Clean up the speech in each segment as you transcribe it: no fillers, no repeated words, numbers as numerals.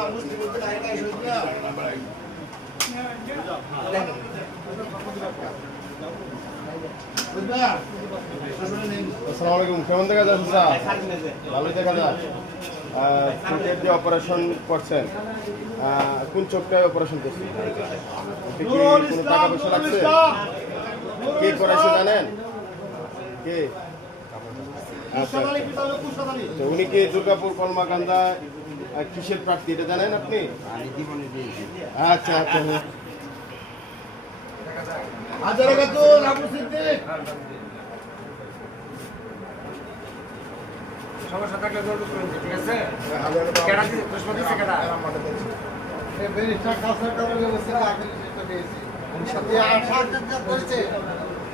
আসসালামু আলাইকুম, কেমন দেখা যাচ্ছে? ভালোই দেখা যায়। চোখের যে অপারেশন করছেন, কোন চোখটায় অপারেশন করছেন? কোনো টাকা পয়সা লাগছে? কে করাইছে জানেন? কে? আচ্ছা, উনি কি দুর্গাপুর কলমাকান্দা কিসের প্রার্থী এটা জানেন আপনি? আচ্ছা আচ্ছা, সমস্যা থাকলে জলদি করুন, ঠিক আছে? কেডা দিছে? প্রশ্ন দিছে কেডা?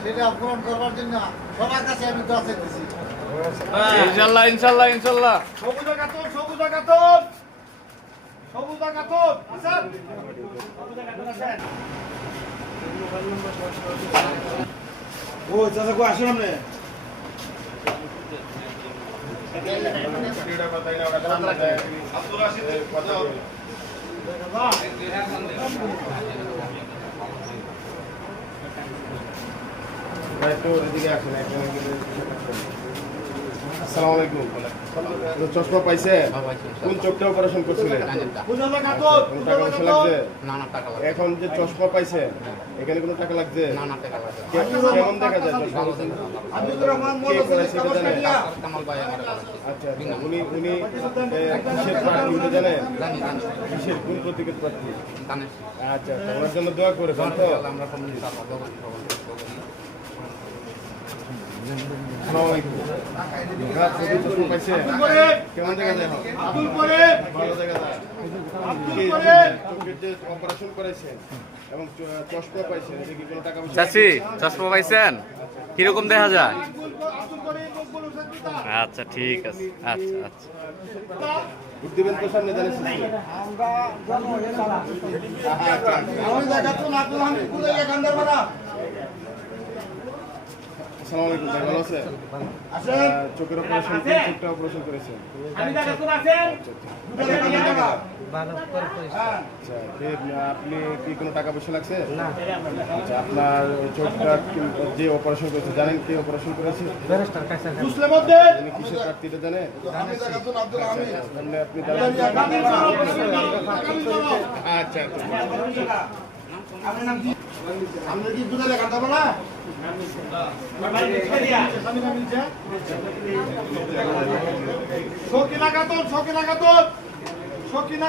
সেটা পূরণ করবার জন্য সবার কাছে আমি দোয়া চাইতেছি। ইনশাআল্লাহ ইনশাআল্লাহ ইনশাআল্লাহ। সবুজ কাতন, সবুজ কাতন, সবুজ কাতন আছেন? ও চাচা কো আসুন আপনি। আব্দুল রাশিদ কথা হবে। আসসালামু আলাইকুম। চশমা পাইছে? কোন চোখটা অপারেশন করছিলেন? টাকা পয়সা লাগছে? এখন যে চশমা পাইছে এখানে কোনো টাকা লাগছে? কেমন দেখা যায়? আচ্ছা, উনি কিসের প্রার্থী উনি জানেন? কিসের কোন প্রতীকের প্রার্থী? আচ্ছা, ওনার জন্য দোয়া করে তো। কেমন দেখা যায়? ভালো দেখা যায়। চোখের যে অপারেশন করেছেন এবং চশমা পাইছেন, এটা কি কোনো টাকা পয়সা? চাচি চশমা পাইছেন? কিরকম দেখা যায়? আচ্ছা ঠিক আছে, আচ্ছা আচ্ছা। দিবেন তো সামনে জানিস? আসসালামু আলাইকুম, ভালো আছেন? চোখের অপারেশন, চোখটা অপারেশন করেছেন? আচ্ছা, আপনি কি কোনো টাকা পয়সা লাগছে? আচ্ছা, আপনার চোখটা যে অপারেশন করেছে জানেন কে অপারেশন করেছে? কিসের প্রার্থীটা জানেন? আপনি আচ্ছা আমরা কি দুধে লেখা দেবো না? শকিনা খাতুন, শকিনা খাতুন, শকিনা